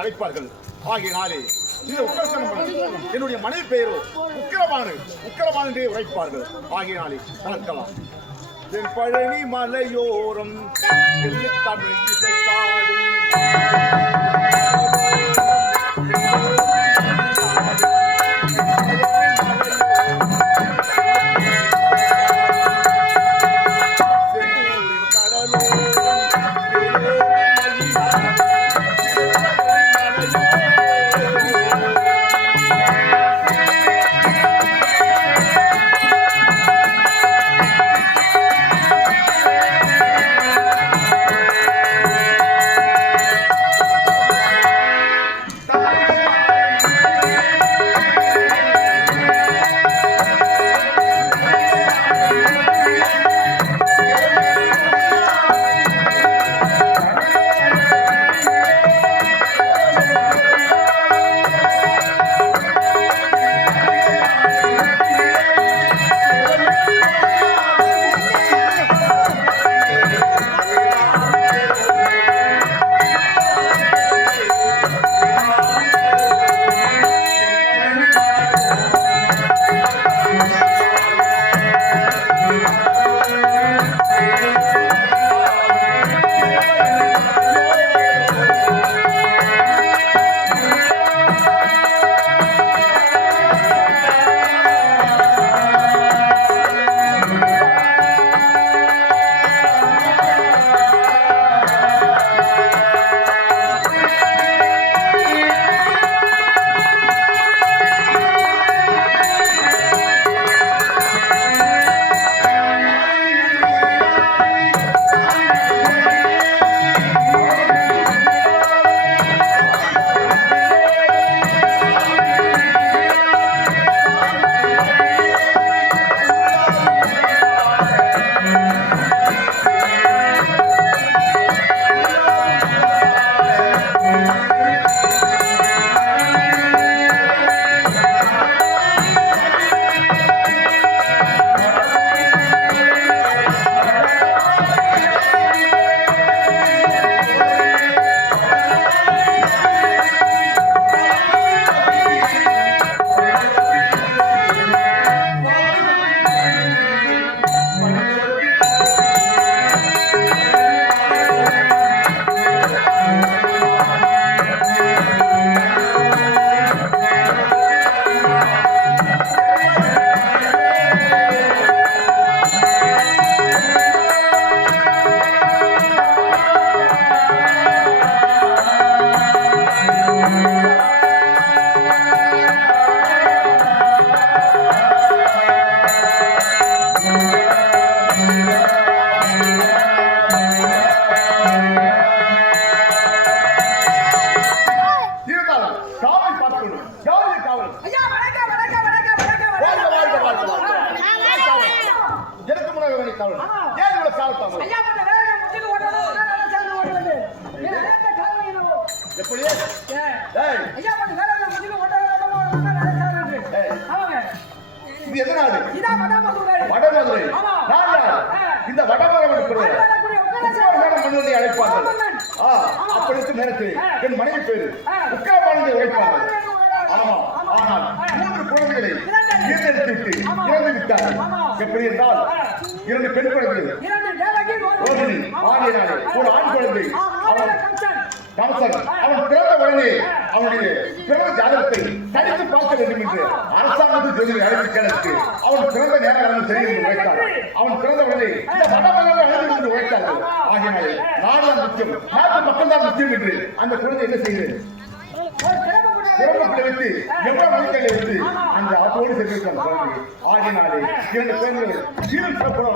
அழைப்பார்கள். ஆகினாலே இந்த என்னுடைய மனைவி பெயரோ உக்கிரபானு என்று உரைப்பார்கள். ஆகினாலே பார்க்கலாம். என் பழனி மலையோரம் தமிழ் இசை பாடும் எப்படி ஐயா கொஞ்சம் வேலை முடிஞ்சு அவங்க இது எந்த நாடு? இதான் வடமதுரை. வடமதுரை. நான் யார்? இந்த வடமதுரை மன்னனை அழைப்பார்கள். அப்படி இருக்கும் நேரத்தில் என் மனைவி பேரு உக்கிரபாணனை உழைப்பார்கள். ஆமா, ஆனால் 3 குழந்தைகளை ஈர்த்தெடுத்து இறந்து விட்டார்கள். எப்படி என்றால் 2 பெண் குழந்தைகள் ரோகிணி ஆகியனாலே ஒரு ஆண் குழந்தை கம்சன். அவன் பிறந்த உடனே அவனுடைய பிறந்த ஜாதகத்தை தனித்து பார்க்க வேண்டும் என்று அரசாங்கத்தில் ஜோதியை அழைத்து கேட்டு அவன் பிறந்த நேரம் தெரியும் என்று உழைத்தார். அவன் பிறந்த உடனே இந்த வடமகள் அழைத்து என்று உழைத்தார்கள். ஆகியனாலே நாடுதான் முக்கியம், நாட்டு மக்கள் தான் முக்கியம் என்று அந்த குழந்தை என்ன செய்கிறது? பிறப்பில் வைத்து எவ்வளவு மணிக்கையில் வைத்து அந்த ஆத்தோடு சென்றிருக்காங்க குழந்தை. ஆகியனாலே 2 பெண்கள் சீரல் சிறப்புற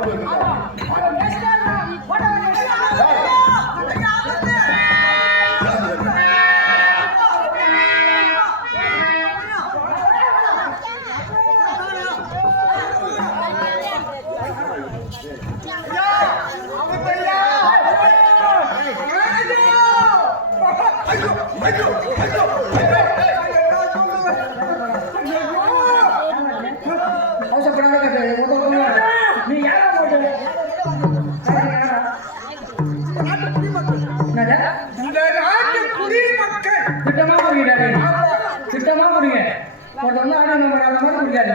திட்டமா புரியுங்க. ஒருத்தவங்க ஆடி நம்ம அந்த மாதிரி புரியாது.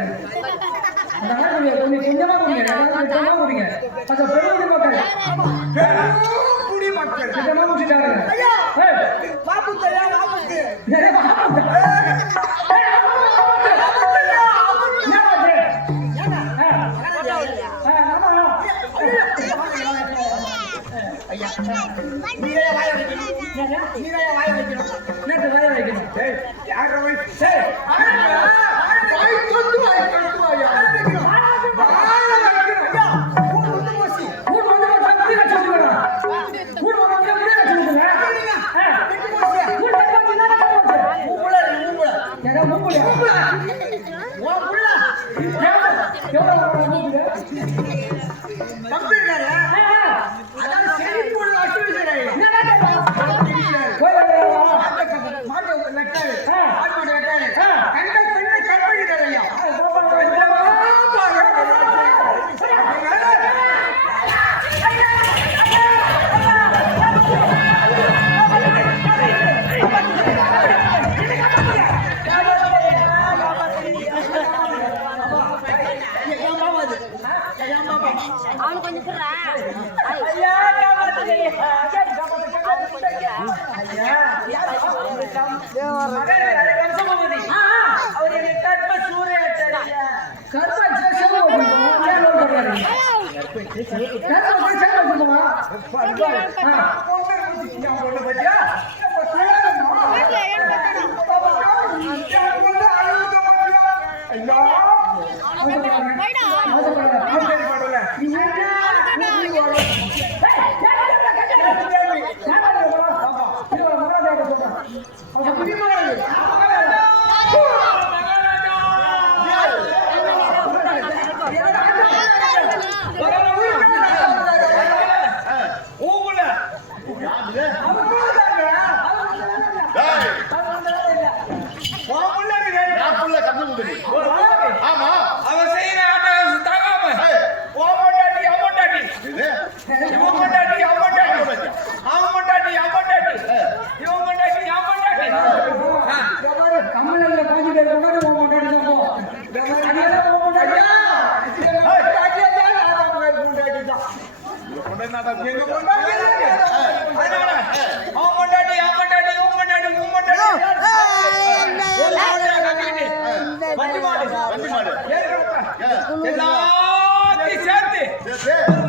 அந்த மாதிரி கொஞ்சம் கொஞ்சமா புரியுங்க. திட்டமா புரியுங்க. அந்த பெருங்குடி மக்கள் திட்டமா முடிச்சிட்டாங்க. நேற்று வாய வைக்கணும்.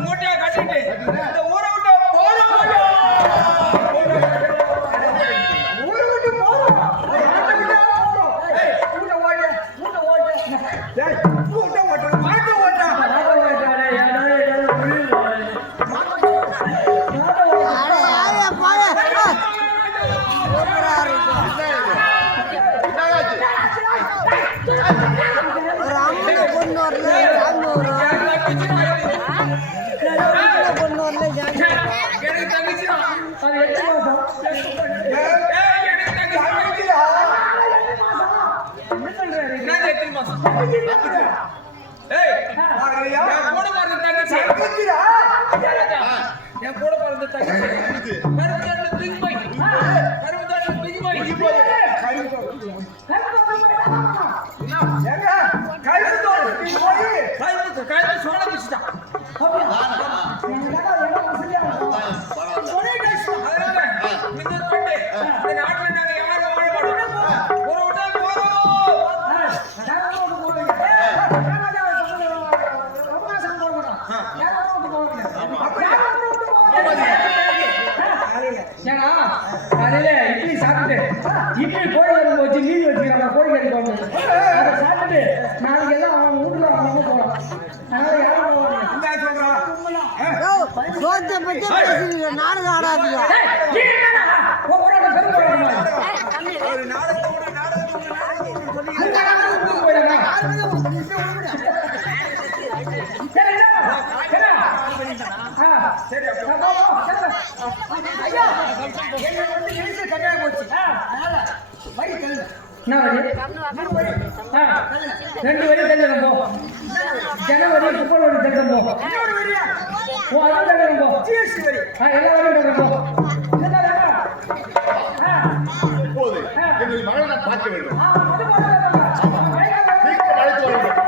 மூட்டையா கட்டிட்டு இந்த ஊரை விட்டு பொண்ணு ஏய் என் கூட பிறந்த தங்கச்சி என் கூட பிறந்த தங்கச்சி கருவத்தாட்டுல பிக் பை கருவத்தாட்டுல பிக் பை கருவத்து சோழ பிடிச்சிட்டான் அதனால இந்த தொண்டு இந்த நாட்டுல நாங்க யாரும் வாழ மாட்டோம் ஒரு விட்டா போறோம் ஏன்னா காலையில இட்லி சாப்பிட்டு இட்லி கோழி வரும்போது வச்சு மீன் வச்சுக்கிறாங்க கோழி கறி குழம்பு அதை சாப்பிட்டு நாளைக்கு எல்லாம் அவன் வீட்டுல அவங்க போகலாம் அதனால யாரும் நாடகம் ஆடாதீங்க. ரெண்டு வரி தள்ளணும் போ ஜனவரி பிப்ரவரி தள்ளணும் போ அது தள்ளணும் போ எல்லா வரையும் தள்ளணும் போ இப்போது என்னுடைய மகளை நான் பார்க்க வேண்டும். சீக்கிரம் அழைத்து வர வேண்டும்.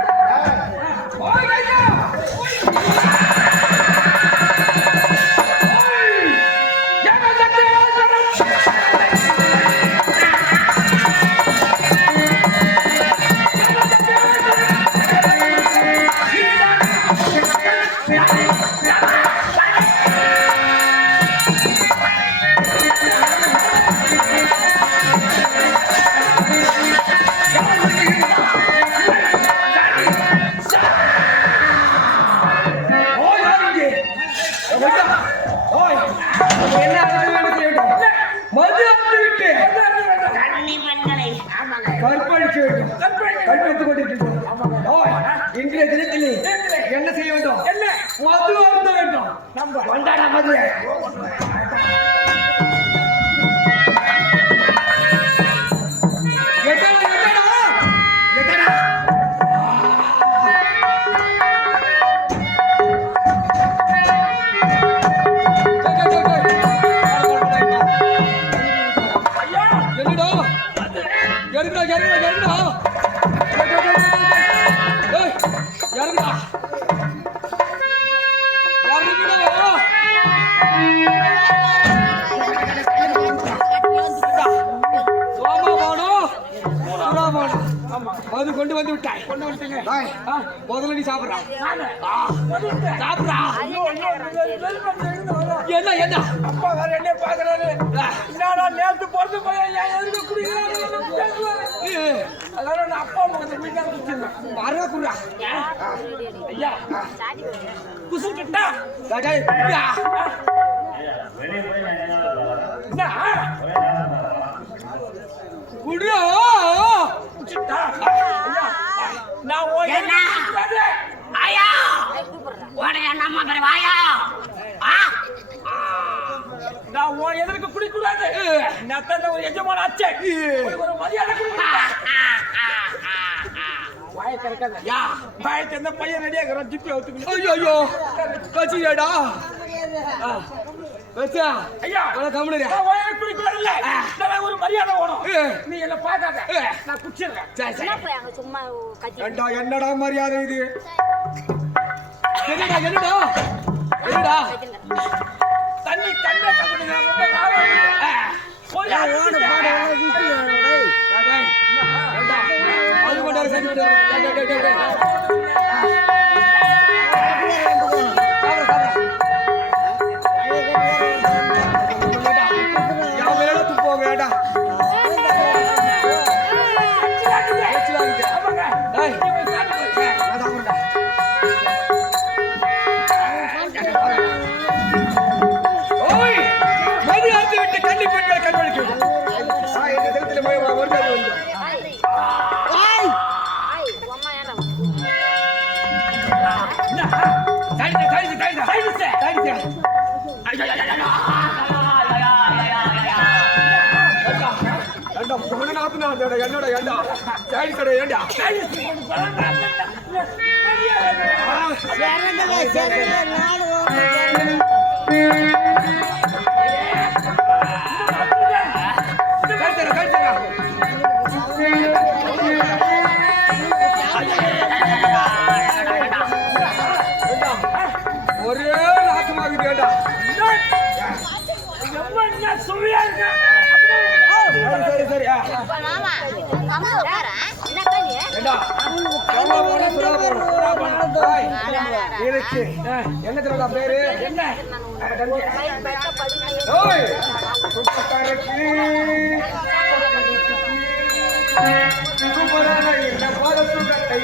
இன்றைய தினத்தில் என்ன செய்ய வேண்டும் மது அருந்த வேண்டும் நம்ம கொண்டாட மது அது கொண்டு வந்து விட்டாய் முதல்ல நீ சாப்பிடுறா சாப்பிடுறா என்ன என்ன அப்பா வேற என்ன பாக்குறாரு என்னடா நேத்து பொறுத்து போய் எதுக்கு குடிக்கிறாரு அதனால நான் அப்பா முகத்தை குடிக்காம குடிச்சிருந்தேன் வரவே குடுறா ஐயா குசு கிட்டா குடியோ நான் ஆயா உடைய நம்ம பேர் வாயா நான் உன் எதற்கு குடிக்கூடாது நான் ஒரு எஜமான அச்சே ஒரு மரியாதை வாய கறக்காத யா வாய தந்த பையன் ரெடியா இருக்கற ஜிப்பி அவுத்துக்கு ஐயோ ஐயோ கச்சிடா வெச்சா ஐயா வர கம்முனே வாய குடிக்கூடாதுல நான் ஒரு மரியாதை வேணும் நீ என்ன பாக்காத நான் குடிச்சிரேன் சரி அங்க சும்மா கத்தி என்னடா மரியாதை இது என்னடா என்னடா என்னடா தண்ணி கண்ணே கம்முனே ரொம்ப நாளா போய் ஓட பாட டேய் அது கொண்டாரு சரி டேய் உன்ன நாத்துனா என்னோட ஏண்டா சைடு கடை ஏண்டா ஒரே நாத்தமாகுது ஏண்டா சொல்லியா இருக்க சரி சரி மாமா அம்மா உட்காரா என்ன பண்ணி ஏண்டா எவ்வளவு போனா சுறா போனா இருக்கு என்ன தெரியல பேரு என்ன ஓய் சுத்தரக்கு சுபரான என்ன பாத சுகத்தை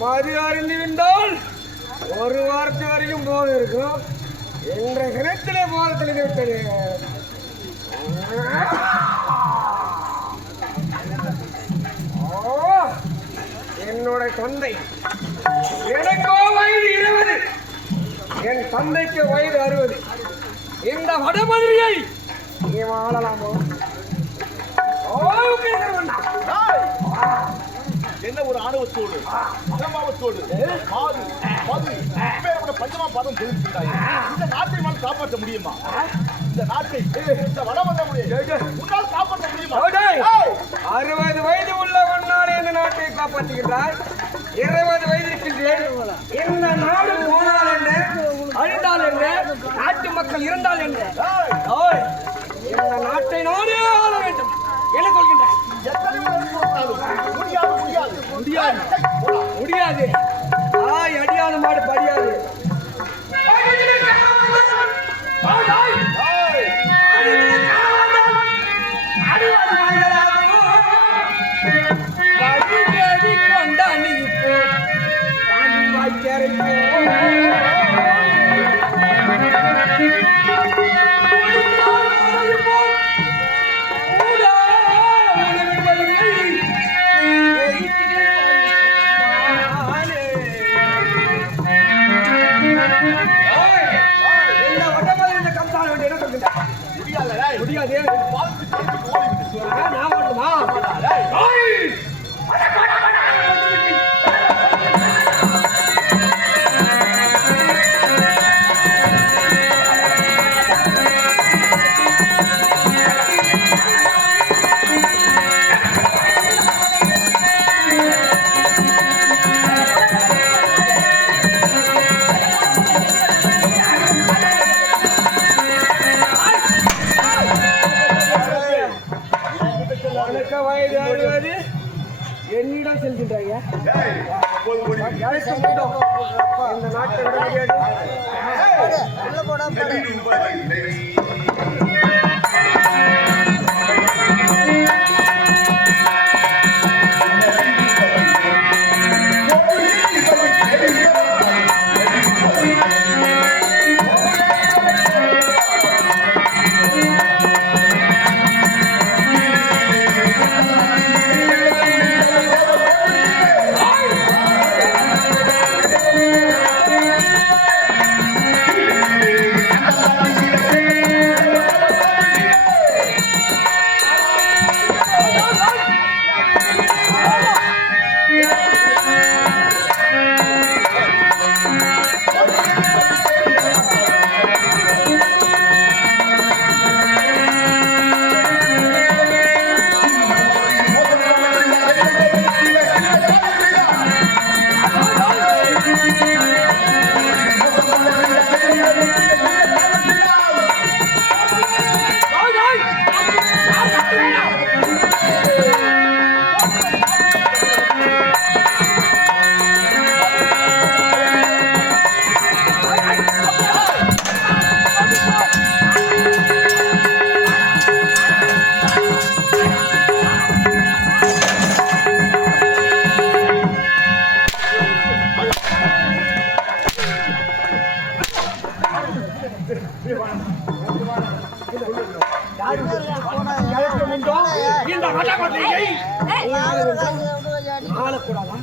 மது அறிந்து விட்டால் ஒரு வாரத்து வரைக்கும் போது இருக்கும் என்ற கிணத்திலே போதத்தில் விட்டது என்னோட தந்தை எனக்கோ வயது 20 என் தந்தைக்கு வயது 60 இந்த வடமதுரையை நீ வாழலாமோ என்ன ஒரு ஆணவத்தோடு அகம்பாவத்தோடு மாது மது இப்பேற்பட்ட பஞ்சமா பாதம் தெரிவிக்கின்றாய். இந்த நாட்டை நான் காப்பாற்ற முடியுமா? இந்த நாட்டை இந்த வடமதுரையை உன்னால் காப்பாற்ற முடியுமா? 60 வயது உள்ள ஒன்னாலே இந்த நாட்டை காப்பாற்றுகின்றார். 20 வயது இருக்கின்றேன். இந்த நாடு போனால் என்ன, அழிந்தால் என்ன, நாட்டு மக்கள் இருந்தால் என்ன, இந்த நாட்டை நானே ஆள வேண்டும் என்ன சொல்கின்றார்? முடியாது. அடியாத மாடு படியாது. கொண்டாடி வாய்க்காரை ஏய், போதும், போதும். இந்த நாட்டு விட முடியாது. நெடியும் பலிலை. இந்த வடமொழியை ஆளக்கூடாதா?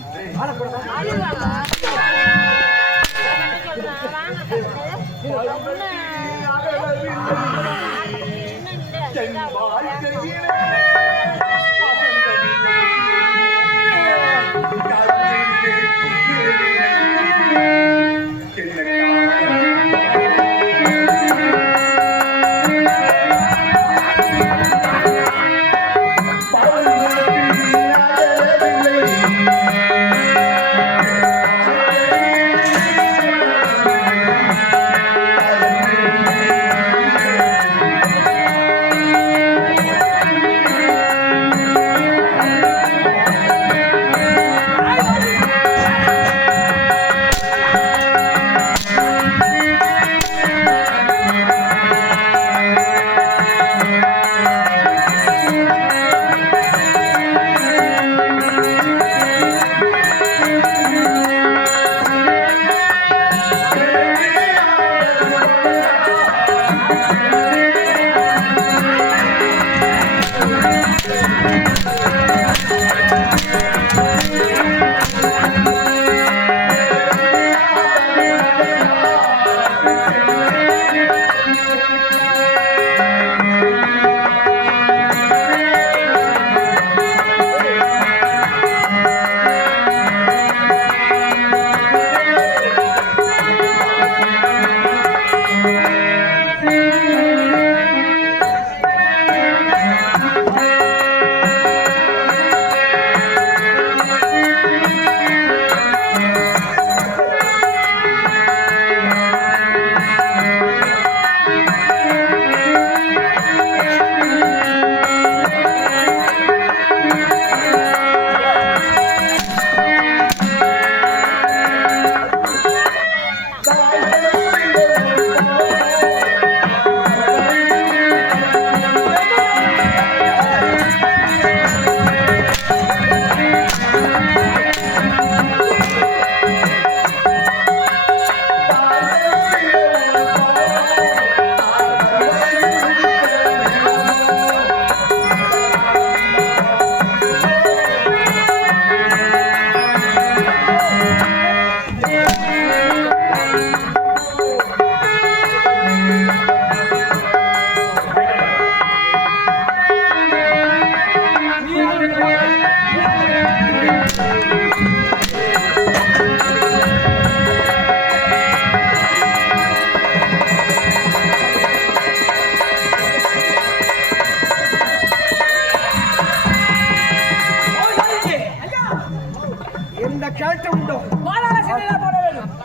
கேட்டு உண்டோ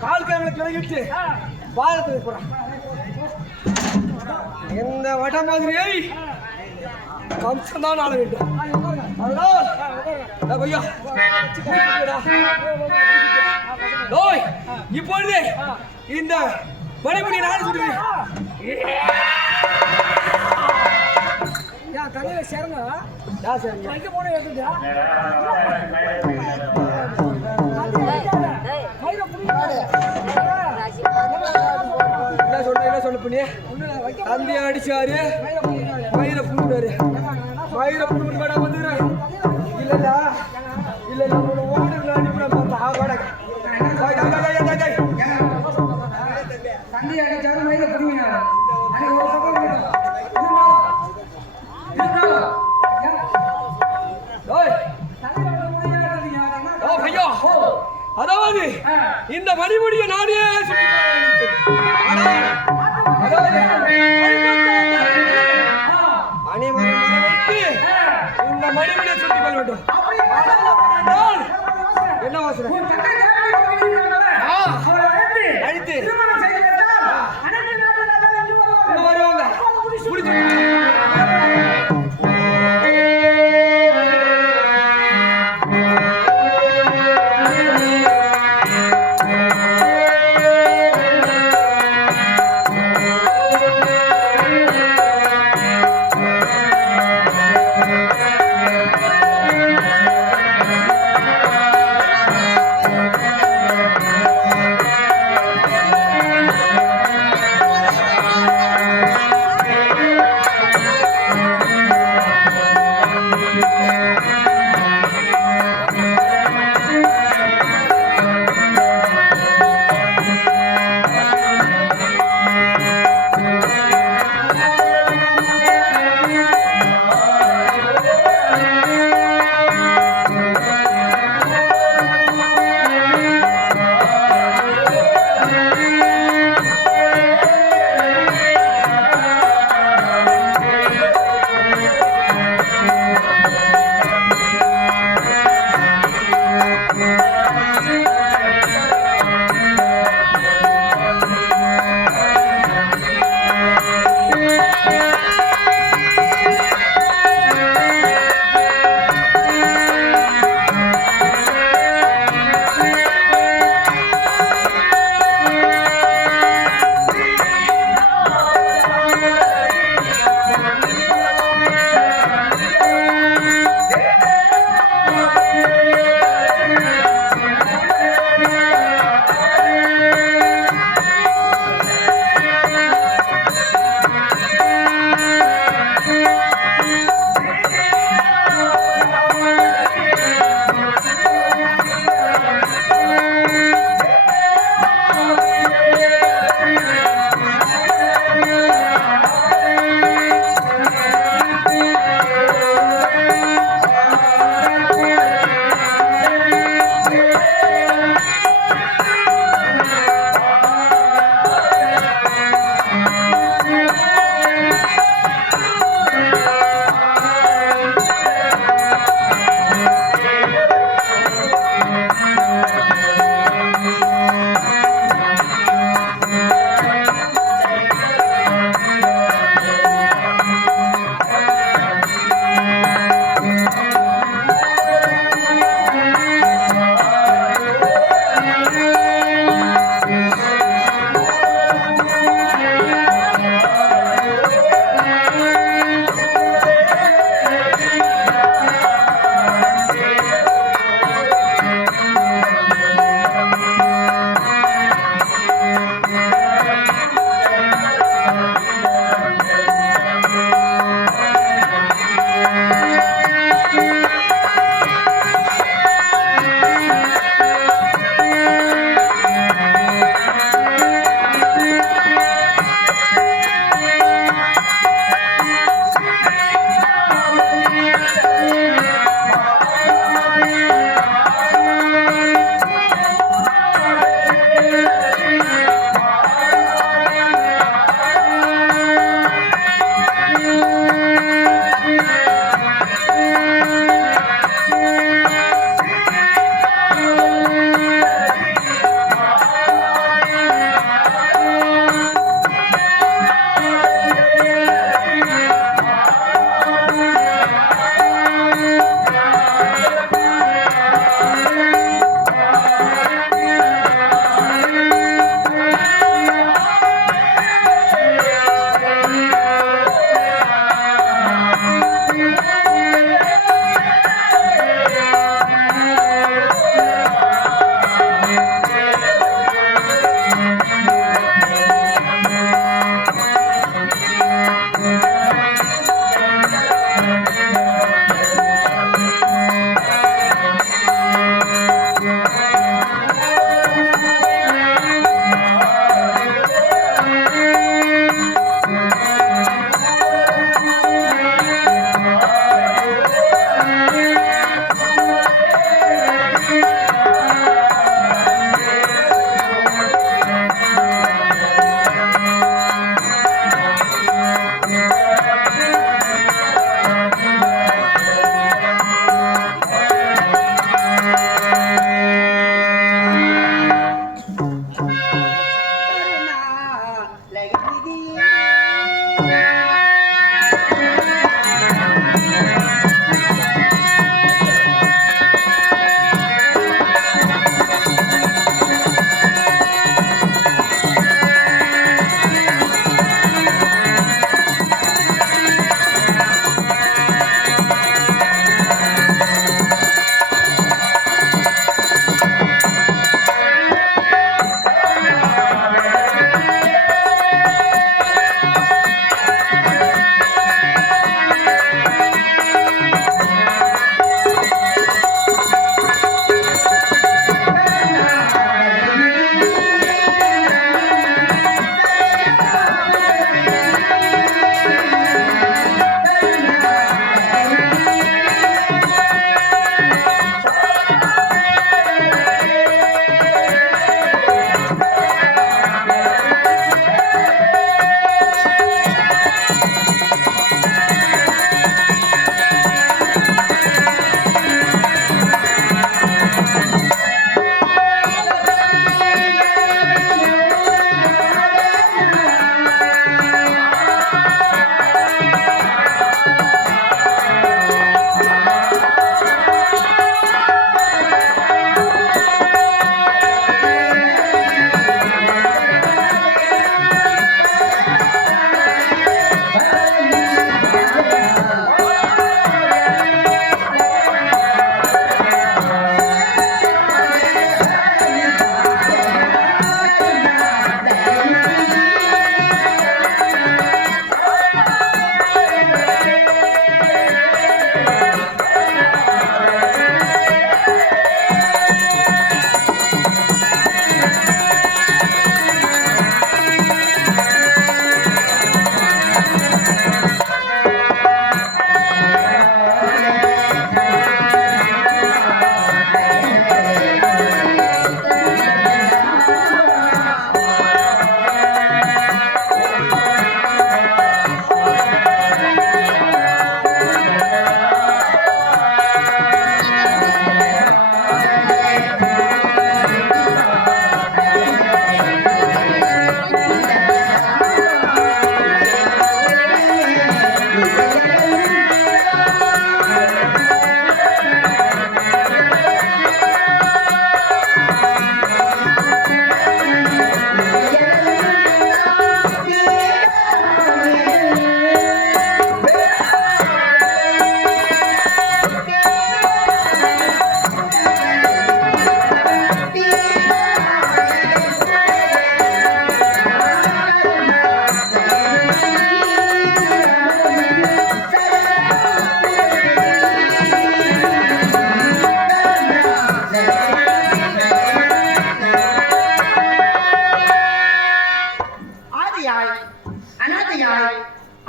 கால் கைகளை கிளகிட்டு பாரத்தை போறான் இந்த வட மாதிரியை வம்சம் தான் ஆள வேண்டும். இப்பொழுது இந்த மணிமணி நான் சொல்றேன் தலையில சேரங்க எங்க போன எடுத்துட்டா என்ன சொல்ல பண்ணி தந்தைய அடிச்சாரு மயிர புடுறாரு மயிர புடுற கூட வந்துடுற இல்லடா இல்ல நம்ம ஓடுறல அனுப்பினா பார்த்தா வாடா தந்தி அடிச்சாரு மயில புடுங்கினாரு அன்னைக்கு ஒரு பக்கம் அதாவது இந்த மணிமுடிய நானே அனைவரும் வைத்து இந்த மணிமுடியை சுட்டிக் கொள்ள வேண்டும் என்ன வாசனை அழித்து வருவாங்க பிடிச்சு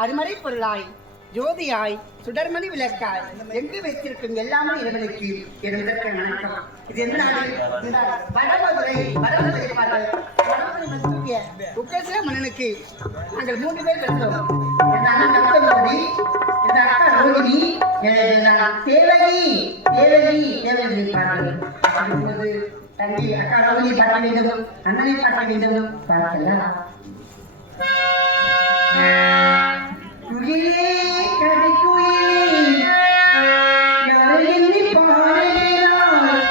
அருமறை பொருளாய் ஜோதியாய் சுடர்மணி விளக்காய் எங்கு வைத்திருக்கும் எல்லாமே இறைவனுக்கு எனதற்கு வணக்கம். இது என்ன வடமதுரை உக்கரச மன்னனுக்கு நாங்கள் 3 பேர் பிறந்தோம். இந்த அக்கா ரோகிணி, தேவகி தங்கி அக்கா ரோகிணி பார்க்க வேண்டும், அண்ணனை பார்க்க வேண்டும். பார்க்கலாம். குயிலே கடிக்குயிலே யாரை எண்ணி பாடினார்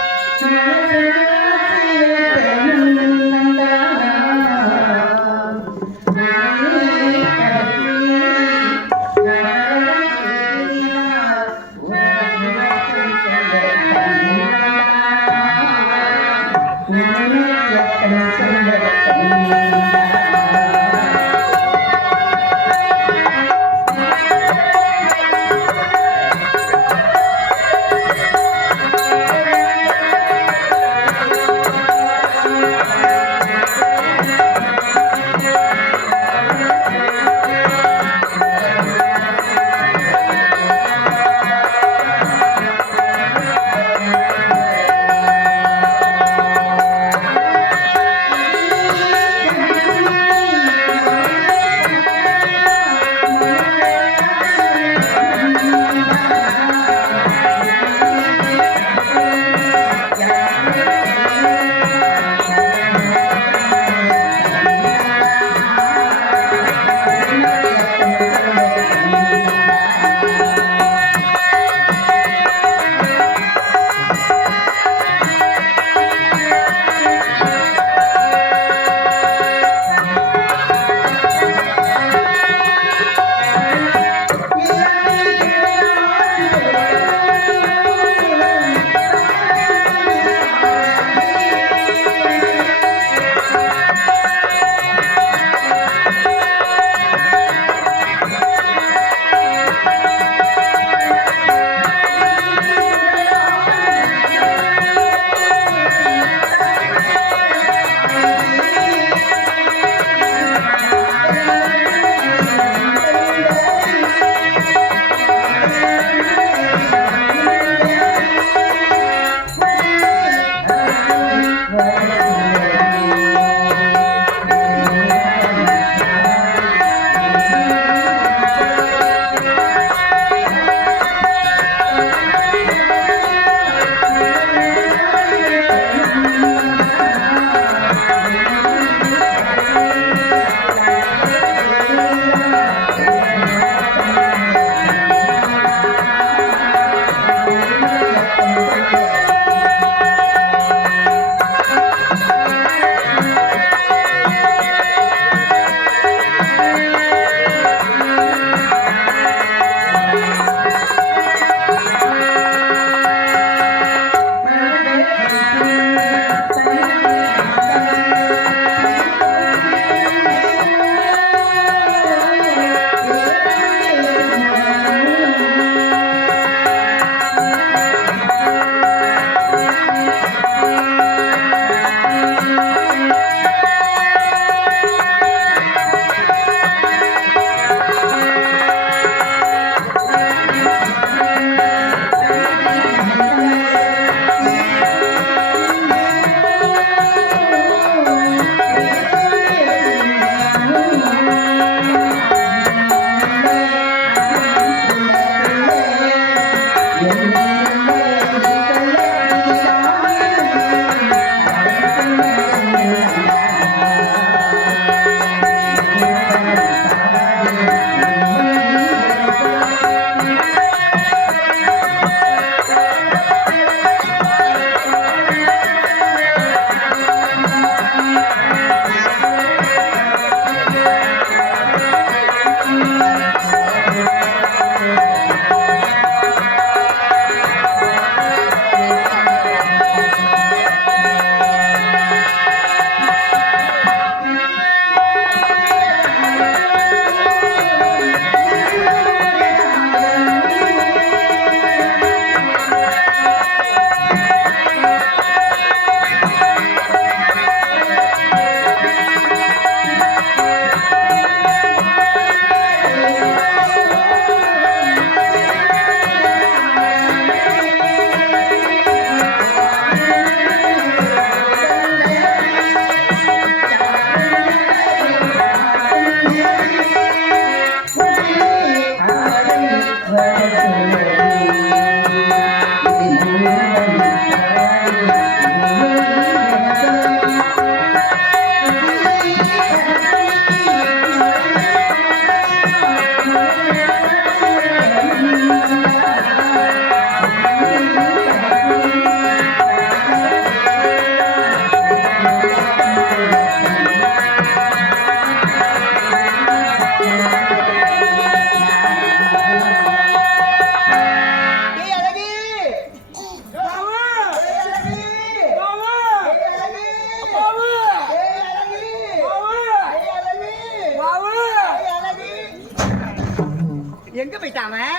எங்க போயிட்டான் அவன்?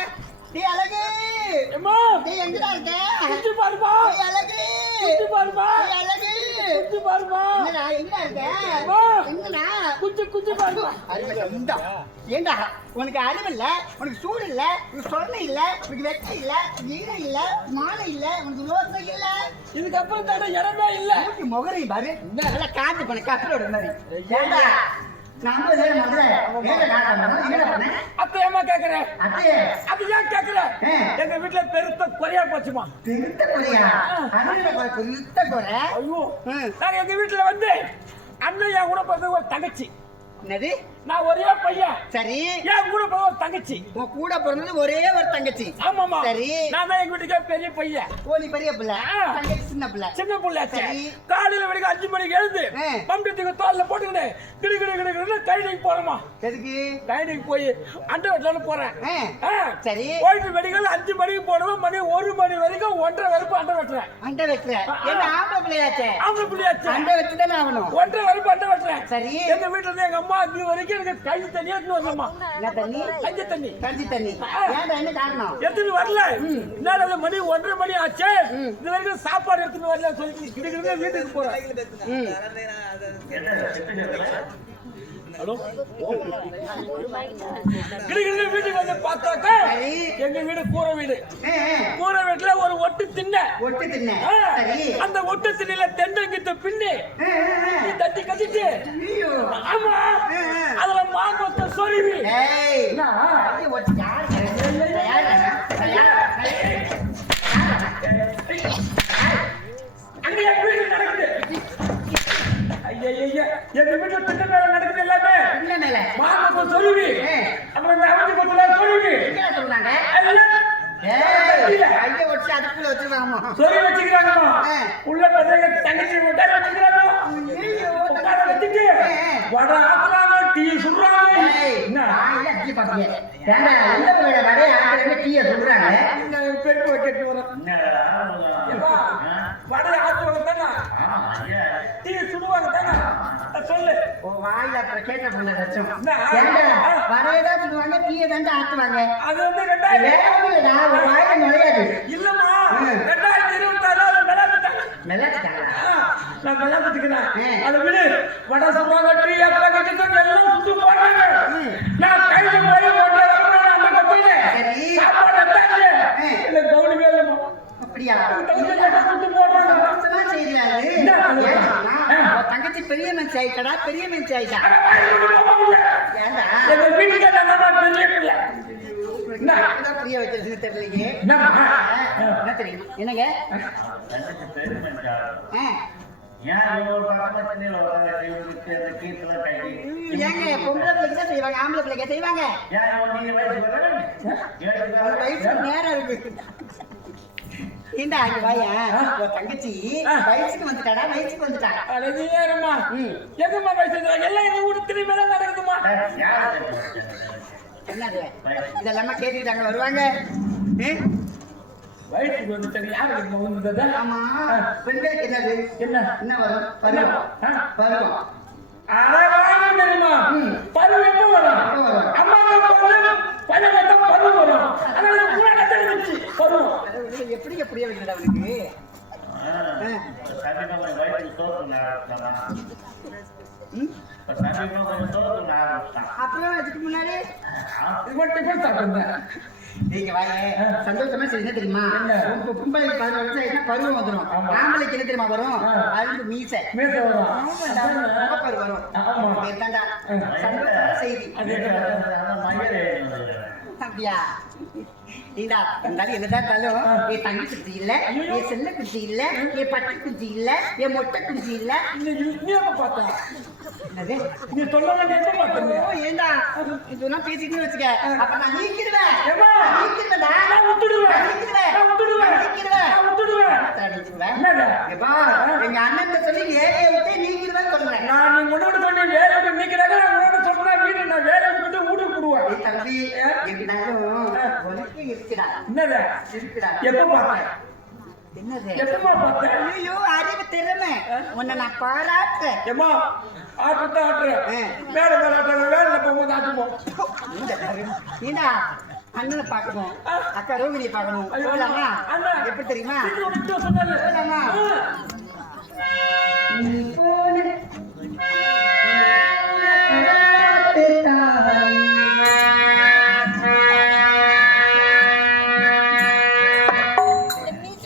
டேய் அழகு, அம்மா டேய் எங்கடா இருக்க? குச்சி பாருமா டேய் அழகு, குச்சி பாருமா டேய் அழகு, குச்சி பாருமா என்னடா எங்க இருக்க? அம்மா எங்கடா? குச்சி பாருமா அறிவு சந்தா. ஏண்டா உனக்கு அறிவு இல்ல, உனக்கு சூடு இல்ல, உனக்கு சொரணை இல்ல, உனக்கு வெச்சை இல்ல, ஈரம் இல்ல, மாலை இல்ல, உனக்கு யோசனை இல்ல. இதுக்கப்புறம் தட இடமே இல்ல மூக்கு முகரை பாரு, நல்லா காஞ்சு பண்ண கப்பலோட மாதிரி. ஏண்டா நான் வந்து முதல்ல வேலை காட்டணும், என்ன பண்ணேன்? அத்தையம்மா கேக்குறேன் அத்தையே, அது ஏன் கேக்குற ஆ. எங்க வீட்டுல பெருத்த குறையா போச்சுமா பெருத்த குறையா? அதுல பெருத்த குறை. ஐயோ ம். நாங்க எங்க வீட்டுல வந்து அண்ணன் என் கூட பிறந்த ஒரு தங்கச்சி என்னது? நான் ஒரே பையன் சரி, என் கூட பிறந்த ஒரு தங்கச்சி உன் கூட பிறந்தது ஒரே ஒரு தங்கச்சி. ஆமாமா சரி. நான் தான் எங்க வீட்டுக்கே பெரிய பையன் கோழி பெரிய பிள்ளை, ஆ. தங்கச்சி சின்ன பிள்ளை. சின்ன பிள்ளையாச்சு சரி. காலையில வரைக்கும் 5 மணிக்கு எழுந்து ஆ. பம்பத்துக்கு தோல்ல போட்டுக்கிட்டு கிடு கிடு கிடு கிடுன்னு கைடிக்கு போறோமா எதுக்கு? கைடிக்கு போய் அண்டை வெட்டலான்னு போறேன் ஆ. ஆ. சரி, போயிட்டு வெடிகள் 5 மணிக்கு போடுவோம் மணி 1 மணி வரைக்கும் 1:30 வரைக்கும் அண்டை வெட்டுறேன் அண்டை வைக்கிற என்ன ஆம்பளை பிள்ளையாச்சே? ஆம்பளை பிள்ளையாச்சு அண்டை வச்சுதானே ஆகணும். 1:30 வரைக்கும் அண்டை வெட்டுறேன் சரி, எங்க வீட்டுல இருந்து எங்க அம்மா இது வரைக்கும் எனக்கு கஞ்சி தண்ணியா எடுத்துன்னு வரலாமா என்ன தண்ணி? கஞ்சி தண்ணி கஞ்சி தண்ணி. ஏன்டா என்ன காரணம்? எடுத்துட்டு வரல என்னடா மணி 1:30 மணி ஆச்சு இது வரைக்கும் சாப்பாடு எடுத்துட்டு வரல சொல்லி கிடுக்கிட்டு வீட்டுக்கு போறேன் ம். ஹலோ கிடுக்கிட்டு வீட்டுக்கு வந்து பார்த்தாக்கா சரி. எங்க வீடு கூரை வீடு ஆ, ஆ. கூரை வீட்டுல ஒரு ஒட்டு திண்ணை ஒட்டு தின்ன. ஆ, சரி. அந்த ஒட்டு திண்ணையில தெண்டங்கிட்ட பின்னி ஆ, ஆ, ஆ. நீ தட்டி கட்டிட்டு ஐயோ. ஆமா அதுல மாங்கொத்த சொருவி ஏய், என்ன? ஐயோ, ஒட்டு யார் யார் யார்? அங்க எங்க வீட்டுல நடக்குது ஐயா எங்க வீட்டுல திட்ட மேல நடக்குது எல்லாமே என்ன மேல? மாங்கொத்த சொருவி அப்புறம் இந்த அமைச்சு கொத்துல சொருவி என்ன சொல்றாங்க? எல்லாம் ஏய், ஐயோ, ஒட்டு அதுக்குள்ள வச்சிருக்காமா? சொருவி வச்சுக்கிறாங்கம்மா ஆ. உள்ள பசங்க தங்கச்சி உட்கார வச்சுக்கிறாங்க உட்கார வச்சுட்டு வடை ஆக்குறாங்க டீ சுடுறாங்க ஏய், என்ன நான் இல்ல அடிச்சு பாப்பியே. ஏண்டா எந்த பிள்ளையோட வடையை ஆக்குறவங்க டீயை சொல்றாங்க? பெருக்கு வைக்கிறது வரும் வடை ஆக்குவாங்க தானே டீ சுடுவாங்க தானே சொல்லு உன் வாயில அப்புறம் கேட்ட பிள்ளை லட்சம். என்ன? ஏண்டா வடையதான் சொல்லுவாங்க, டீயை தான் ஆக்குவாங்க. அது வந்து 2000 வேற ஒண்ணும் இல்லடா, உன் வாயில நுழையாது. இல்லம்மா 2026 அது விளையாட்டுட்டாங்க மெல்லாச்சுட்டாங்களா? நான் விளையாட்டுக்கிறேன் ம். அதை விடு வடை சுடுவாங்க டீ ஆக்குவாங்க எல்லாம் சுட்டு போடுறாங்க நான் கையில போய் ஒன்றரை வரணும் அந்த கப்பையில சரி. சாப்பாடு எடுத்தாங்க ம். இல்ல கவுனிவே இல்லம்மா அப்படியா? சுட்டு போடுறாங்க மோசமா செய்யறாரு. என்ன? உன் தங்கச்சி பெரிய மனுஷி ஆயிட்டடா, பெரிய மனுஷி ஆயிட்டா. ஏண்டா? எங்க வீட்டுக்கு நான் பெரிய பிள்ளை என்ன? இப்பதான் புரிய வைக்கிறதுன்னு தெரியலையே. என்னம்மா? என்ன தெரியும்? என்னங்க? ஆ. ஏங்க பொம்பளை பிள்ளைக்கு தான் செய்வாங்க, ஆம்பளை பிள்ளைக்கு செய்வாங்க. ஒரு வயசுக்கு நேரம் இருக்கு. ஏண்டா இங்க வாயா, உன் தங்கச்சி வயசுக்கு வந்துட்டாடா, வயசுக்கு வந்துட்டா. அழகு ஏறம்மா எங்கம்மா வயசு எல்லாம் எங்க வீட்டு திரும்பி மேல நடக்குதுமா என்னது இதெல்லாம கேட்டுக்கிட்டாங்க வருவாங்க. வயசுக்கு வந்துட்டாங்க யாருக்கு வந்ததா ஆமா, பெண்களுக்கு என்னது? என்ன என்ன வரும்? பருவம். பருவம். அழகாக தெரியுமா பருவம் எப்போ வரும் அம்மா பருவம் பருவம் வரும் அதனால புராணத்தை இருந்துச்சு பருவம் அது எப்படி புரிய வைக்கிறதா அவனுக்கு? அப்புறம் அதுக்கு முன்னாடி டிஃபன் சாப்பிடுங்க நீங்க வாங்க. சந்தோஷமா சரி, என்ன தெரியுமா? உங்க பொம்பளைக்கு 14 வருஷம் என்ன பருவம் வந்துடும். ஆம்பளைக்கு என்ன தெரியுமா வரும்? அது மீசை மீசை வரும் முகப்பரு வரும். இதுதான்டா சந்தோஷமான செய்தி. அப்படியா? நீடா இருந்தாலும் என்னதான் இருந்தாலும் என் தங்கி குச்சி இல்ல, என் செல்ல குச்சி இல்ல, என் பட்டு குச்சி இல்ல, என் மொட்டை குச்சி இல்ல. நீ எப்ப பார்த்தா என்னது? நீ சொல்ல வேண்டிய பார்த்தேன் ஓ, ஏண்டா இதெல்லாம் பேசிட்டு வச்சுக்க, அப்ப நான் நீக்கிடுவேன். ஏம்மா? நீக்கிடுவேன்டா. நான் விட்டுடுவேன். நீக்கிடுவேன். நான் விட்டுடுவேன். நீக்கிடுவேன். நான் விட்டுடுவேன். நீக்கிடுவேன். என்னடா? எப்பா, எங்க அண்ணன் சொல்லி ஏழையை விட்டு நீக்கிடுவேன் சொல்றேன். நான் நீ முன்னாடி சொல்லி வேலை விட்டு நீக்கிறாங்க நான் முன்னாடி சொல்றேன் வீடு நான் வேலை விட்டு வீட்டுக்கு போடுவேன் ஏய் தம்பி, இருந்தாலும் உனக்கு இருக்குடா, என்னது இருக்குடா. எப்ப பார்த்தேன் என்னது? எப்பமா பார்த்தேன் ஐயோ, அறிவு திறமை உன்னை நான் பாராட்டுறேன். ஏமா ஆட்டுறேன் மேல மேல ஆட்டுறாங்க வேலை போகும்போது ஆட்டுப்போம் ஏண்டா அண்ணனை பார்க்கணும், அக்கா ரோகிணியை பார்க்கணும். போலாமா? அண்ணா. எப்படி தெரியுமா? சீக்கிரம் விட்டு சொன்னாரு. போலாமா? ஆ.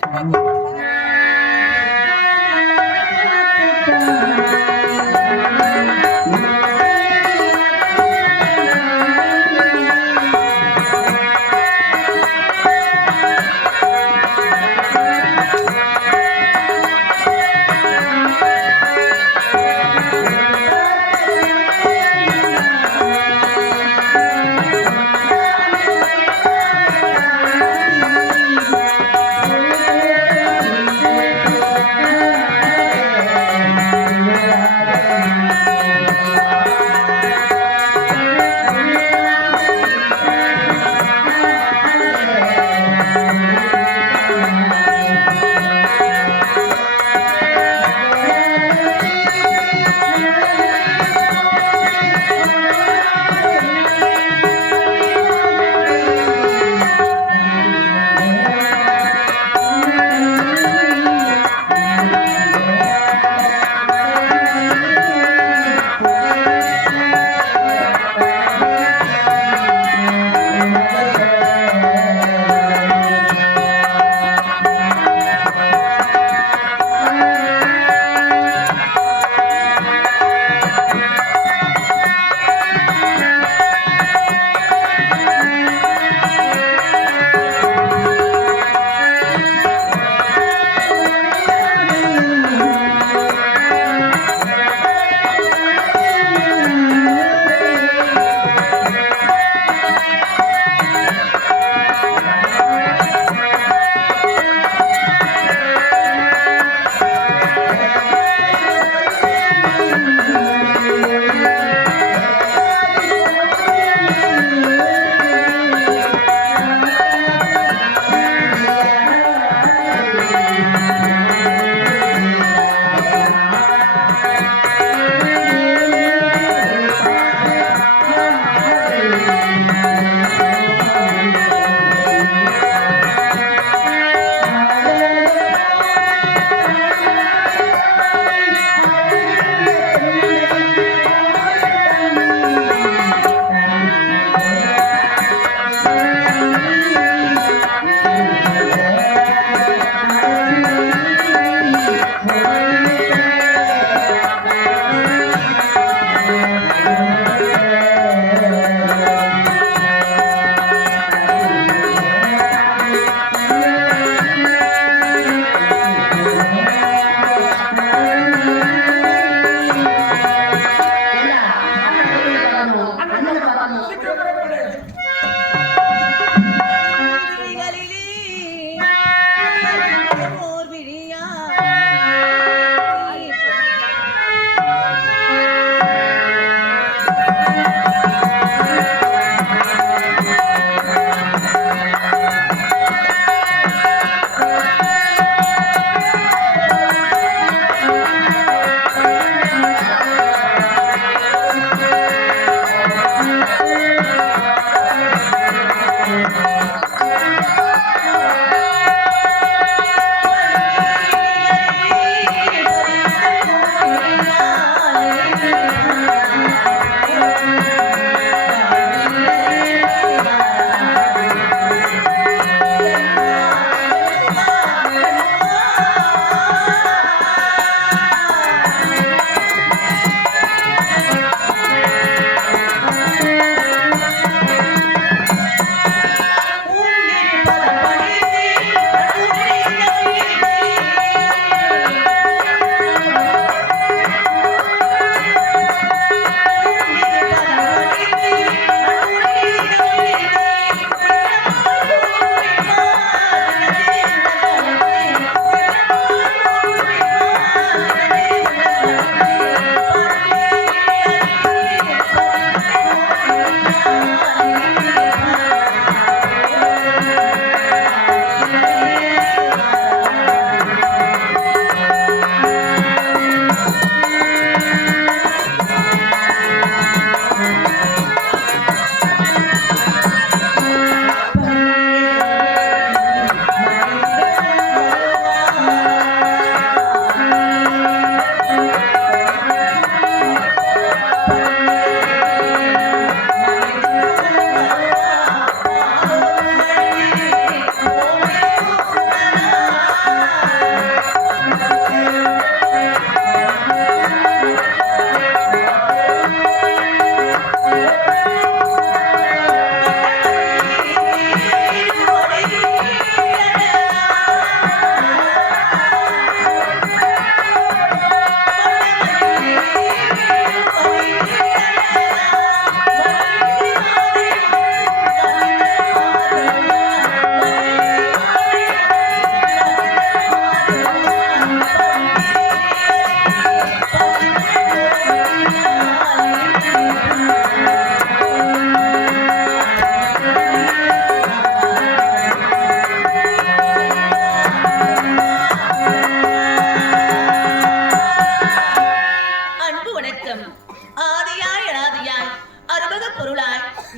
Thank you.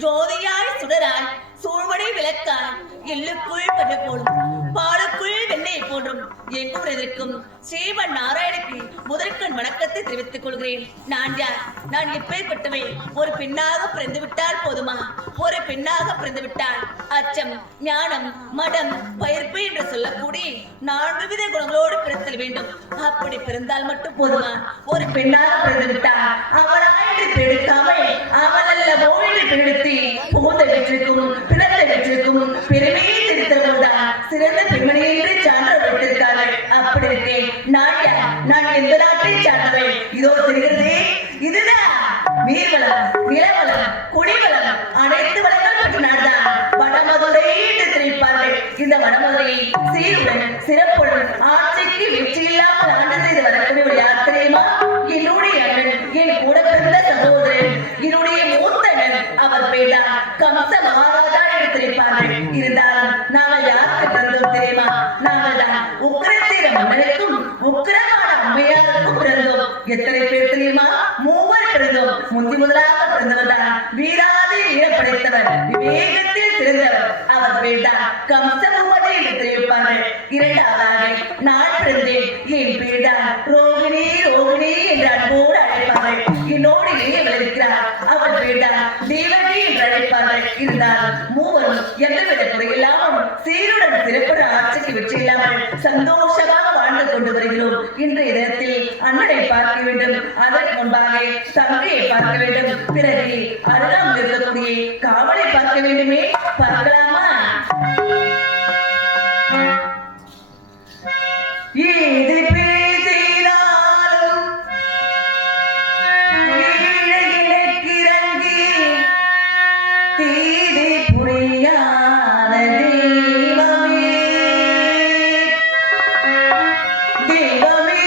ஜோதியாய் சுடராய் சூழ்வடை விளக்காய் எள்ளுக்குள் பஞ்ச போலும் பாலுக்குள் வெண்ணெய் போன்றும் எங்கும் எதிர்க்கும் ஸ்ரீமன் நாராயணுக்கு முதற்கண் வணக்கத்தை தெரிவித்துக் கொள்கிறேன். நான் யார்? நான் எப்பேற்பட்டவை? ஒரு பெண்ணாக பிறந்து விட்டால் போதுமா? ஒரு பெண்ணாக பிறந்து விட்டால் அச்சம், ஞானம், மடம், பயிர்ப்பு என்று சொல்லக்கூடிய 4 வித குணங்களோடு பிறத்தல் வேண்டும். அப்படி பிறந்தால் மட்டும் போதுமா? ஒரு பெண்ணாக பிறந்து விட்டால் அவளாய் பெருக்காமல் அவள் அல்லவோ என்று பெருத்தி புகுந்த வெற்றிக்கும் பிறந்த வெற்றிக்கும் பெருமையை தெரிவித்தவர்கள்தான் சிறந்த பெண்மணி என்று சான்று வைத்திருக்கார்கள். அப்படி இருக்கேன் நான் எந்த நாட்டை சார்ந்தவள்? இதோ தெரிகிறதே, இதுதான் நீர்வளம், நிலவளம், குடிவளம், அனைத்து வளங்கள் பெற்ற நாடுதான் வடமதுரை என்று தெரிவிப்பார்கள். இந்த வடமதுரையை சீருடன் சிறப்புடன் ஆட்சிக்கு வெற்றி இல்லாமல் ஆண்டு செய்து வரக்கூடிய யார் தெரியுமா? என்னுடைய அண்ணன், என் கூட பிறந்த சகோதரன், என்னுடைய மூத்தண்ணன். அவர் பேர்தான் கம்ச மகாராஜா என்று தெரிவிப்பார்கள். இருந்தாலும் நாங்கள் யாருக்கு பிறந்தோம் தெரியுமா? நாங்கள் தான் உக்கிரத்தீர மன்னனுக்கும் உக்கிரமான அம்மையாருக்கும் பிறந்தோம். எத்தனை பேர் தெரியுமா? 3 பிறந்தோம். முதலாக பிறந்தவர் தான் வீராதி வீர படைத்தவர், விவேகத்தில் சிறந்தவர். அவர் பேர்தான் கம்சமுவதி என்று தெரிவிப்பார்கள். இரண்டாவதாக நான் பிறந்தேன். என் பேர்தான் ரோகிணி ரோகிணி என்று அன்போடு அழைப்பார்கள். என்னோடு இளையவள் இருக்கிறார். அவள் பேர்தான் தேவகி என்று அழைப்பார்கள். இருந்தால் மூவரும் எந்தவித குறையில்லாமல் சீருடன் சிறப்புற ஆட்சிக்கு வெற்றி இல்லாமல் சந்தோஷமாக வாழ்ந்து கொண்டு வருகிறோம். இன்றைய தினத்தில் அண்ணனை பார்க்க வேண்டும், அதற்கு முன்பாக தங்கையை பார்க்க வேண்டும், பிறகு அருகாமல் இருக்கக்கூடிய காவலை பார்க்க வேண்டுமே. பார்க்கலாமா? இது பேசினாலும் இறங்கி தீதி புரியாத தெய்வமே, தெய்வமே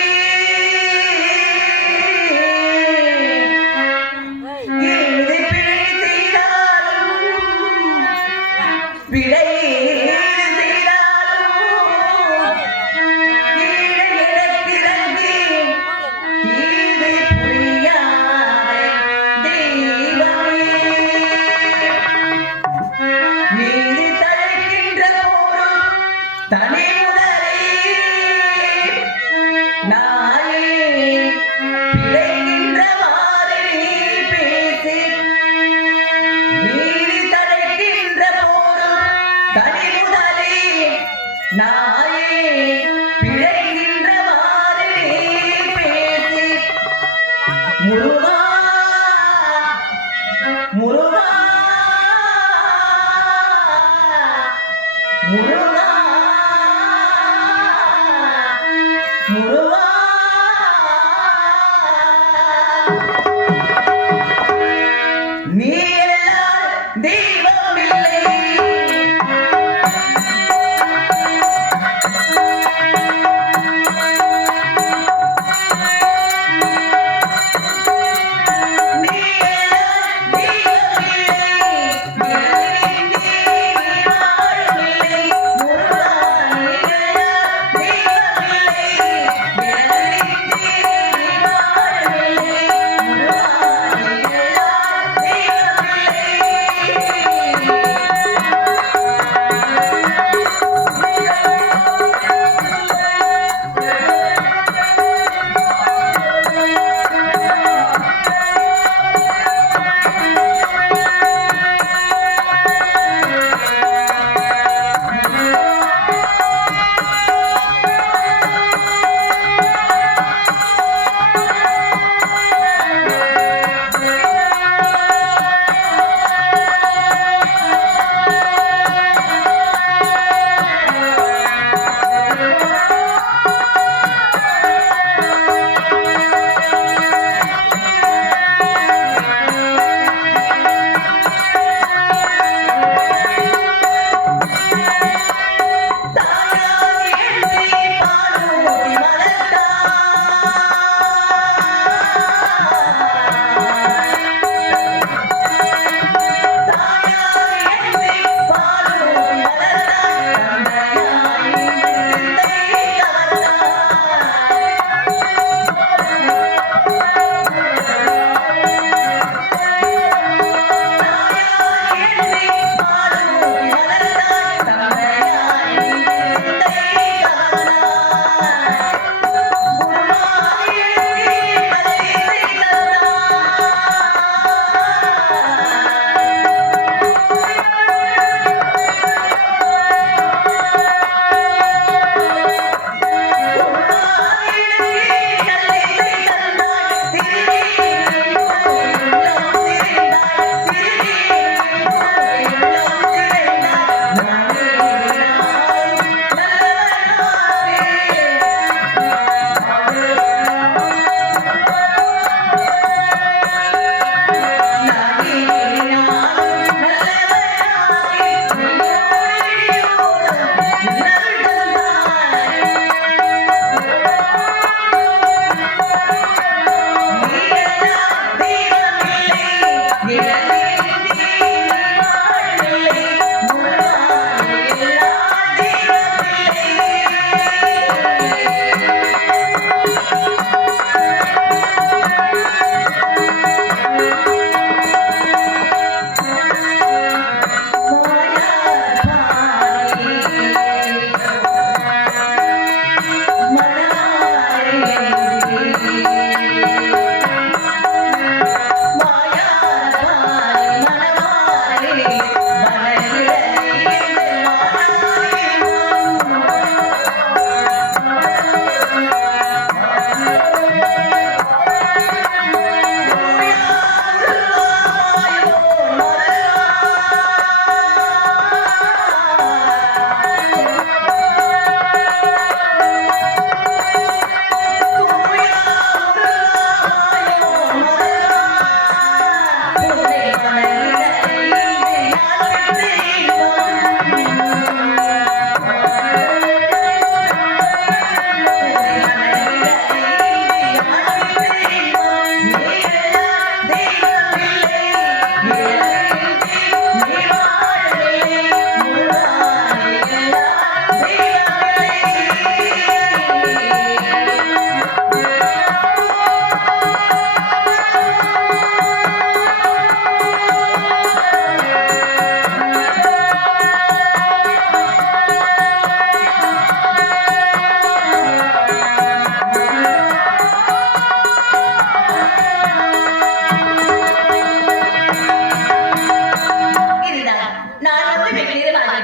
இது பிழை செய்தாலும் பிழை முருகா முருகா முருகா முருகா நீ எல்லாம் தெய்வம் இல்லை.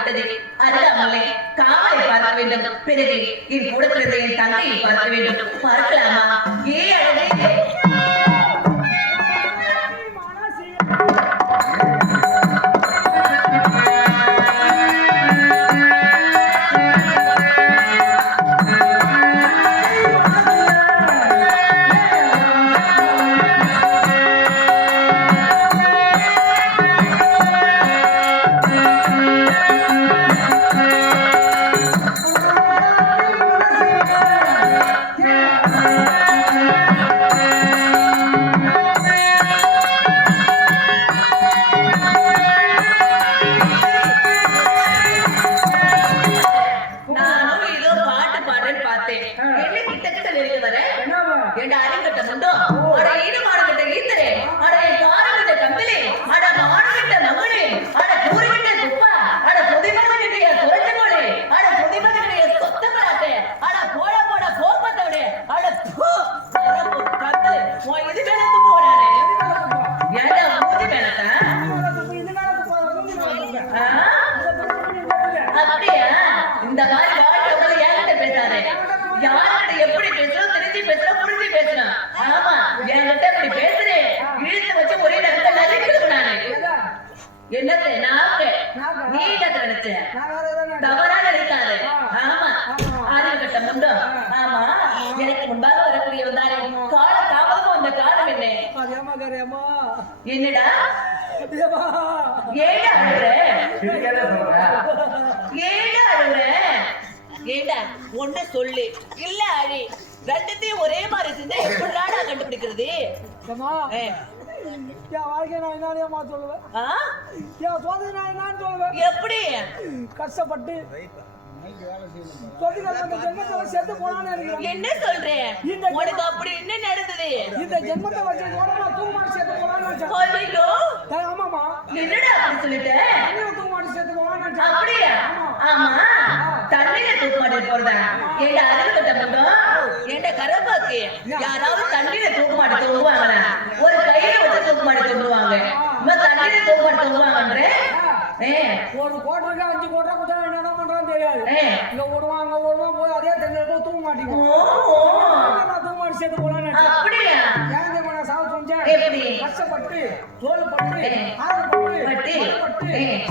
விட்டது. அருகாமலே காவலை பார்க்க வேண்டும். பிறகு என் கூட பிறந்த என் தங்கையை பார்க்க வேண்டும். பார்க்கலாமா? ஏ அழகே, இந்த மாதிரி வாழ்க்கை என்கிட்ட பேசாதே. யார்கிட்ட எப்படி பேசுறோம், தெரிஞ்சு பேசுறோம், புரிஞ்சு பேசுறோம். ஆமா, என்கிட்ட இப்படி பேசுறேன், இழுத்து வச்சு ஒரே இடத்துல நடிக்கிறது நானு. என்னத்தை நாக்கு நீ என்ன நினைச்ச? தவறா நினைக்காது. ஆமா, ஆரியகட்ட முண்டம். ஆமா, எனக்கு முன்பாக வரக்கூடிய வந்தாலே கால தாமதமும் அந்த காலம் என்ன? என்னடா ஏடா அழுற? ஏடா அழுற? ஏடா ஒண்ணு சொல்லு, இல்ல அழி. ரெண்டுத்தையும் ஒரே மாதிரி செஞ்சா எப்படிடா கண்டுபிடிக்கிறது? எப்படி கஷ்டப்பட்டு என்ன சொல்றேன்? உனக்கு அப்படி என்ன நடந்தது? இந்த ஜென்மத்தை வச்சு தூமாடி சேர்த்து போலான்னு ஆமாமா. என்னடா அப்படி சொல்லிட்டு? தூமாடி சேர்த்து போலான்னு அப்படியா? ஆமா, தண்ணியில தூக்குமாடி போறதா? ஏண்டா அறுபட்ட மட்டும் ஏண்ட கரப்பாக்கு யாராவது தண்ணியில தூக்குமாடி தூங்குவாங்களா? ஒரு கையில வச்சு தூக்குமாடி தூங்குவாங்க. தண்ணியில தூக்குமாடி தூங்குவாங்கன்ற ஒரு கோட்டருக்கு 5 கோட்டா குத்தா என்ன பண்றான்னு தெரியாது. இங்க ஓடுவான் அங்க ஓடுவான், போய் அதே தண்ணியில போய் தூங்க மாட்டேங்குது. தூமாடி சேர்த்து போலான்னு. அப்படியா? ஏன் தெரியுமா சாவு செஞ்சேன்? எப்படி? கஷ்டப்பட்டு தோல்பட்டு ஆறுபட்டு பட்டு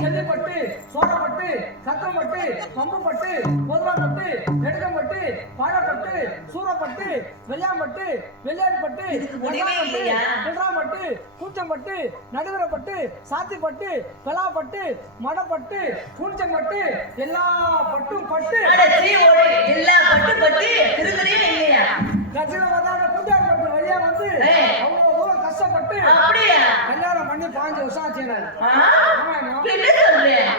செல்லிப்பட்டு சோழப்பட்டு சத்தம்பட்டு பம்புப்பட்டு முதலாம்பட்டு நெடுக்கம்பட்டு வாழப்பட்டு சூரப்பட்டு வெள்ளாம்பட்டு வெள்ளாரிப்பட்டு வெள்ளாம்பட்டு கூச்சம்பட்டு நடுவரப்பட்டு சாத்திப்பட்டு பெலாப்பட்டு மடப்பட்டு கூச்சம்பட்டு எல்லா பட்டும் பட்டு எல்லா பட்டு பட்டு திருந்தனே இல்லையா? கட்சியில வந்தாங்க கூட்டாளப்பட்டு வழியா வந்து அவ்வளவு தூரம் கஷ்டப்பட்டு அப்படியா? கல்யாணம் பண்ணி 5 வருஷம் ஆச்சு. என்ன சொல்றேன்?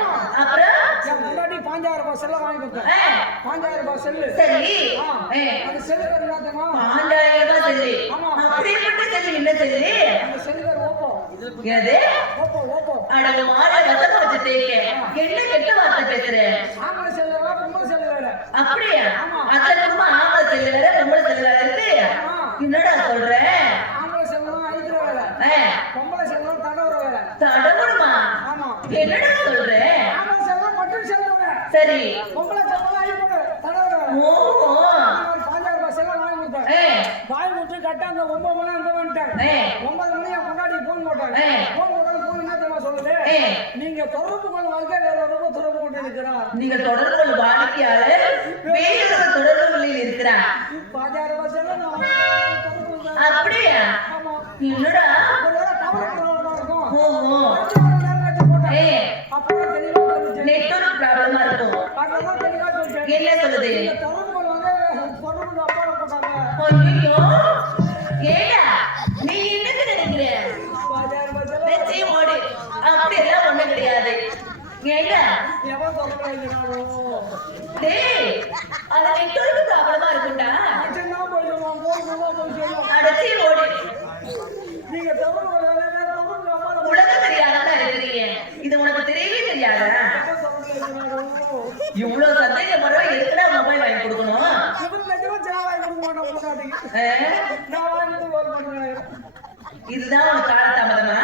அப்புறம் என் முன்னாடி 5000 ரூபாய் செல்ல வாங்கி கொடுத்தேன். 5000 ரூபாய் செல்லு. சரி, அந்த செல்லு பேர் என்னதுமா? 5000 ரூபாய் செல்லு. ஆமா. அப்படிப்பட்ட செல்லு என்ன செல்லு? அந்த செல்லு பேர் ஓப்போ. என்னது? ஓப்போ. அட மாற வசமா வச்சுட்டீங்க. என்ன கெட்ட வார்த்தை பேசுற? ஆம்பளை செல்லு வேற பொம்பளை செல்லு வேற. அப்படியா? அதுல சும்மா ஆம்பளை செல்லு வேற பொம்பளை செல்லு வேற இருக்கு. என்னடா சொல்ற? ஆம்பளை செல்லும் அழிக்கிற வேற, பொம்பளை செல்லும் தடவுற வேற. தடவுமா? ஆமா. என்னடா சொல்ற? ஆம்பளை செல்லும் மட்டும் செல்லு வேற. சரி, பொம்பளை செல்லும் அழிக்கிற தடவுற வேற. ஓ 5000 ரூபாய் செல்ல வாங்கி கொடுத்தேன். வாங்கி கொடுத்து கட்ட அந்த 9 மணி அங்க வந்துட்டேன். 9 மணி முன்னாடி போன் போட்டாங்க. போன் போட்டாங்க. போன் என்ன தெரியுமா சொல்லுது? நீங்க தொடர்பு கொள்ளும் வாழ்க்கை வேற ஒரு தொடர்பு கொண்டு இருக்கிறார். நீங்க தொடர்பு கொள்ளும் வாடிக்கையாளர் வேறொரு தொடர்புகளில் இருக்கிறார். 5000 ரூபாய் செல்ல நான் தொடர்பு கொண்டேன். அப்படியா? ஆமா. என்னடா? ஒருவேளை டவர் ப்ராப்ளமா இருக்கும். ஓஹோ, அப்பதான் தெளிவா சொல்லுச்சு. நெட்வொர்க் ப்ராப்ளமா இருக்கும். அப்பதான் தெளிவா சொல்லுச்சு. என்ன சொல்லுது? இந்த தொடர்பு வந்து தொடர்பு அப்பால போட்டாங்க. ஐயோ, ஏடா நீ என்ன நினைக்கிற? 5000 ரூபாய் செல்ல வெச்சி ஓடு. அப்படியெல்லாம் ஒண்ணும் கிடையாது. ஏடா எவன் தொடர்பு வைக்கிறானோ? டேய், அது நெட்வொர்க் ப்ராப்ளமா இருக்கும்டா. அச்சனா போய் சொல்லுவான். போய் சொல்லுவான். அடச்சி ஓடு. நீங்க தொடர்பு கொள்ளாத தொடர்பு அப்பால உலகம் தெரியாதா இருக்கிறீங்க? இது உனக்கு தெரியவே தெரியாதா? தொடர்பு வைக்கிறானோ? இவ்வளவு சந்தேகம் முறை எதுக்குடா மொபைல் வாங்கி கொடுக்கணும்? இவன் நிஜமா சேவை வாங்கி கொடுக்க மாட்டான் பொண்டாட்டிக்கு. நான் வாங்கிட்டு போக மாட்டேன். இதுதான் உனக்கு காலதாமதமா?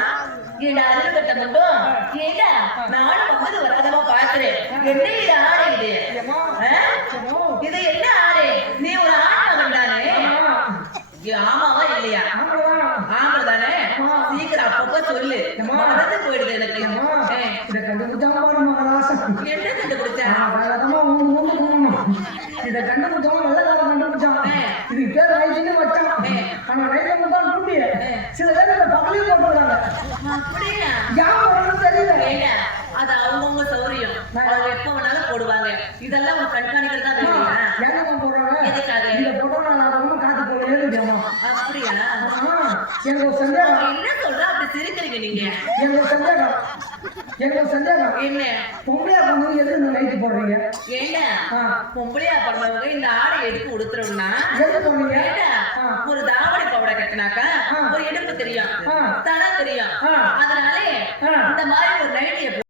ஏடா அருகட்ட மட்டும் ஏடா நானும் வந்தது வராதமா பாக்குறேன். என்ன இது ஆடை இது இது என்ன ஆடை நீ ஒரு ஆண் தானே ஆமாவா இல்லையா ஆமா தானே சீக்கிரம் அப்பப்ப சொல்லு மறந்து போயிடுது எனக்கு இதை கண்டுபிடிச்சாம என்ன கண்டுபிடிச்சா இதை கண்டுபிடிச்சாம நல்ல காலம் கண்டுபிடிச்சான் இதுக்கு பேர் வயசுன்னு வச்சான் ஆனா வயசுல மட்டும் கூட்டி சில பேர் இந்த பக்கலையும் போட்டுறாங்க அப்படியா யாரும் தெரியல அது அவங்கவுங்க சௌரியம் அவங்க எப்ப வேணாலும் போடுவாங்க இதெல்லாம் உங்க கண்காணிக்கிறது தான் தெரியுமா என்னமா போடுறாங்க எதுக்காக இதை போட்டோம் நான் காத்து போடுறேன் அப்படியா எனக்கு ஒரு சந்தேகம் என்ன சொல்ற அப்படி சிரிக்கிறீங்க நீங்க எனக்கு ஒரு சந்தேகம் என்ன பொம்பளையா பொண்ணு எதுக்கு இந்த லைட் போடுறீங்க ஏங்க பொம்பளையா பண்ணவங்க இந்த ஆடை எதுக்கு உடுத்துறோம்னா எதுக்கு போடுறீங்க ஒரு தாவணி பவுடை கட்டினாக்கா ஒரு இடுப்பு தெரியும் தலை தெரியும் அதனாலே இந்த மாதிரி ஒரு நைட்டியை